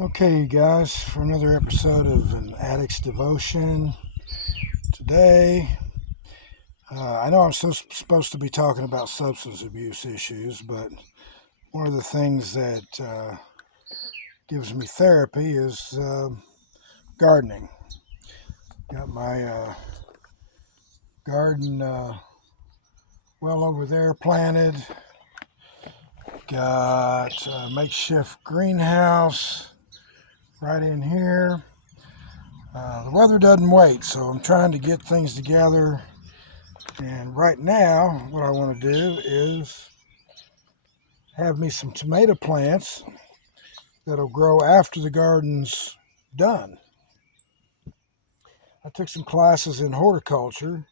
Okay, you guys, for another episode of An Addict's Devotion. Today, I know I'm supposed to be talking about substance abuse issues, but one of the things that gives me therapy is gardening. Got my garden well over there planted. Got a makeshift greenhouse right in here. The weather doesn't wait, so I'm trying to get things together. And right now, what I want to do is have me some tomato plants that'll grow after the garden's done. I took some classes in horticulture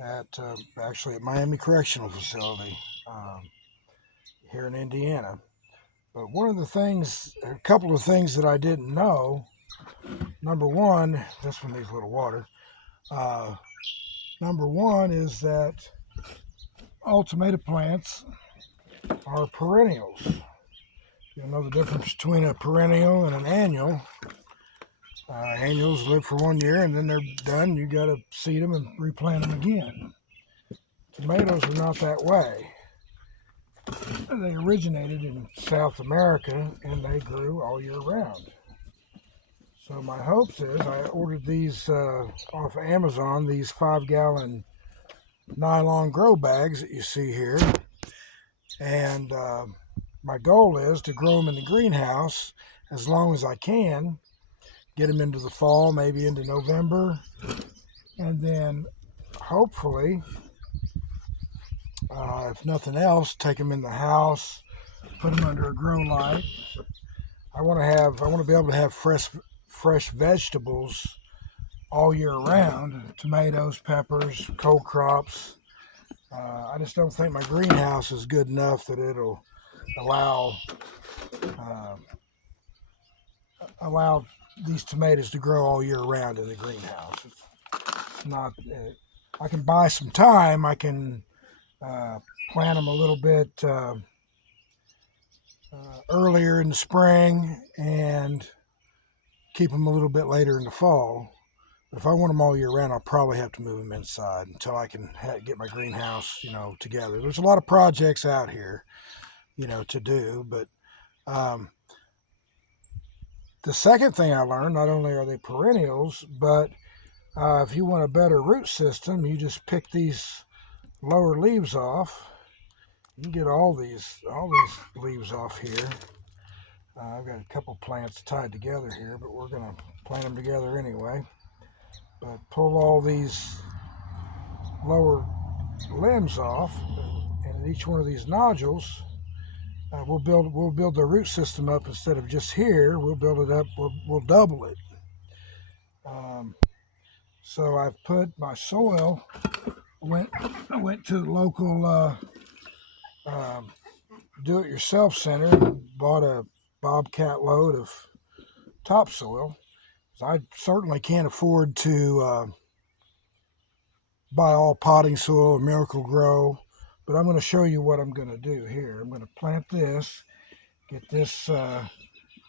actually at Miami Correctional Facility here in Indiana. But a couple of things that I didn't know. Number one, this one needs a little water. Number one is that all tomato plants are perennials. You know the difference between a perennial and an annual. Annuals live for 1 year and then they're done. You got to seed them and replant them again. Tomatoes are not that way. They originated in South America and they grew all year round. So my hopes is I ordered these off of Amazon, these 5-gallon nylon grow bags that you see here. And my goal is to grow them in the greenhouse as long as I can, get them into the fall, maybe into November, and then hopefully, if nothing else, take them in the house, put them under a grow light. I want to be able to have fresh vegetables all year round, tomatoes, peppers, cold crops. I just don't think my greenhouse is good enough that it'll allow these tomatoes to grow all year round in the greenhouse. It's not. I can buy some time. I can plant them a little bit earlier in the spring and keep them a little bit later in the fall. But if I want them all year round, I'll probably have to move them inside until I can get my greenhouse, together. There's a lot of projects out here, to do. But the second thing I learned, not only are they perennials, but if you want a better root system, you just pick these lower leaves off. You can get all these leaves off here. I've got a couple plants tied together here, but we're going to plant them together anyway. But pull all these lower limbs off, and in each one of these nodules, we'll build the root system up. Instead of just here, we'll build it up. We'll double it. So I've put my soil. I went to the local do-it-yourself center and bought a bobcat load of topsoil. I certainly can't afford to buy all potting soil or Miracle-Gro, but I'm going to show you what I'm going to do here. I'm going to plant this, get this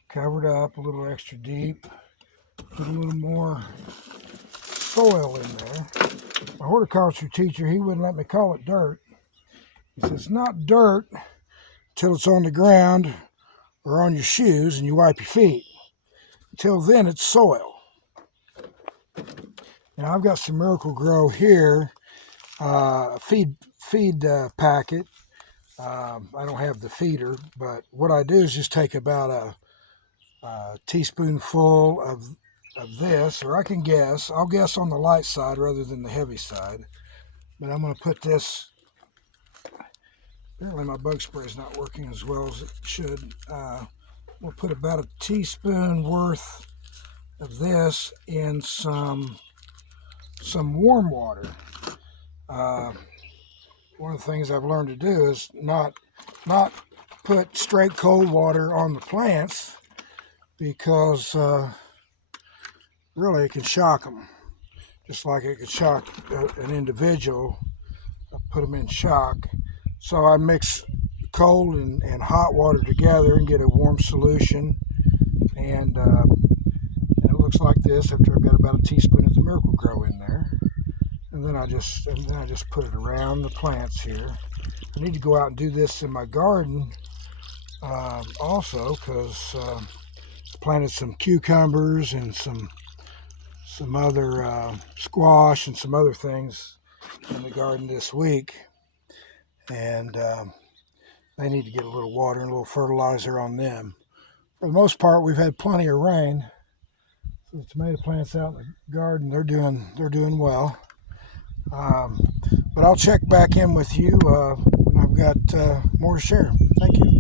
covered up a little extra deep, put a little more soil in there. My horticulture teacher, he wouldn't let me call it dirt. He says it's not dirt till it's on the ground or on your shoes and you wipe your feet. Till then, it's soil. Now I've got some Miracle-Gro here, feed packet. I don't have the feeder, but what I do is just take about a teaspoonful of this, or I'll guess on the light side rather than the heavy side. But I'm going to put this. Apparently my bug spray is not working as well as it should. We'll put about a teaspoon worth of this in some warm water. One of the things I've learned to do is not put straight cold water on the plants, because really it can shock them, just like it could shock an individual, put them in shock. So I mix cold and hot water together and get a warm solution. And it looks like this after I've got about a teaspoon of the Miracle-Gro in there. And then I just put it around the plants here. I need to go out and do this in my garden also, because I planted some cucumbers and some other squash and some other things in the garden this week, and they need to get a little water and a little fertilizer on them. For the most part, we've had plenty of rain, so the tomato plants out in the garden, they're doing well. But I'll check back in with you when I've got more to share. Thank you.